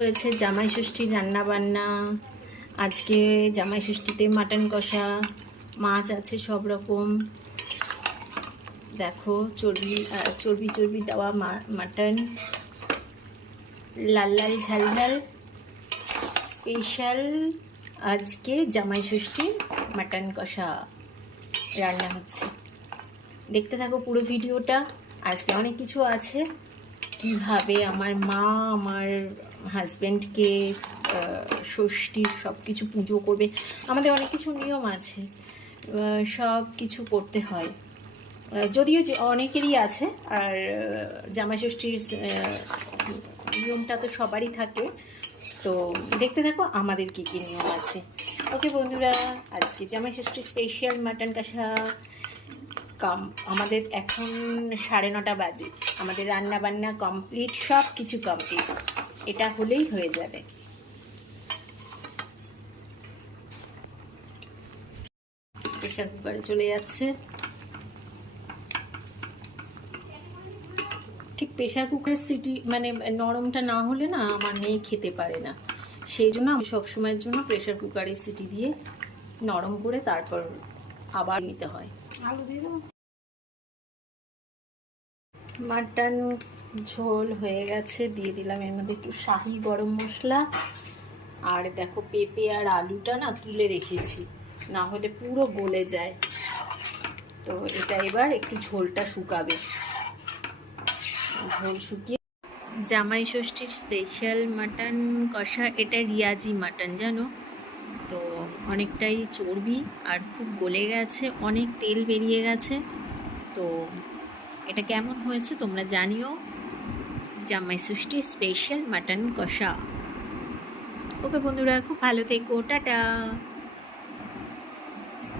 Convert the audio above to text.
হয়েছে জামাই ষষ্ঠীর রান্না বান্না। আজকে জামাই ষষ্ঠীতে মাটন কষা, মাছ আছে সব রকম। দেখো চর্বি চর্বি চর্বি দেওয়া মাটন, লাল লাল ঝাল ঝাল স্পেশাল। আজকে জামাই ষষ্ঠীর মাটন কষা রান্না হচ্ছে, দেখতে থাকো পুরো ভিডিওটা। আজকে অনেক কিছু আছে, কিভাবে আমার মা আমার হাজব্যান্ডকে ষষ্ঠীর সব কিছু পুজো করবে। আমাদের অনেক কিছু নিয়ম আছে, সব কিছু করতে হয়, যদিও অনেকেরই আছে। আর জামাই ষষ্ঠীর নিয়মটা তো সবারই থাকে। তো দেখতে থাকো আমাদের কী কী নিয়ম আছে। ওকে বন্ধুরা, আজকে জামাই ষষ্ঠীর স্পেশাল মাটন কষা। আমাদের এখন 9:30 বাজে, আমাদের রান্না বান্না কমপ্লিট, সব কিছু কমপ্লিট। এটা হলেই হয়ে যাবে। প্রেশার কুকারে চলে যাচ্ছে। ঠিক প্রেশার কুকারের সিটি মানে নরমটা না হলে না আমার মেয়ে খেতে পারে না, সেই জন্য আমি সবসময়ের জন্য প্রেশার কুকারের সিটি দিয়ে নরম করে তারপর আবার নিতে হয়। আলু দিয়ে দেবো। মাটন ঝোল হয়ে গেছে, দিয়ে দিলাম এর মধ্যে একটু শাহি গরম মশলা। আর দেখো পেঁপে আর আলুটা না তুলে রেখেছি, না হলে পুরো গলে যায়। তো এটা এবার একটু ঝোলটা শুকাবে, ঝোল শুকিয়ে জামাই ষষ্ঠীর স্পেশাল মাটন কষা। এটা রিয়াজি মাটন জানো তো, অনেকটাই চর্বি আর খুব গলে গেছে, অনেক তেল বেরিয়ে গেছে। তো এটা কেমন হয়েছে তোমরা জানিও। জামাই ষষ্ঠীর স্পেশাল মাটন কষা। ওকে বন্ধুরা, খুব ভালো থেকো, টাটা।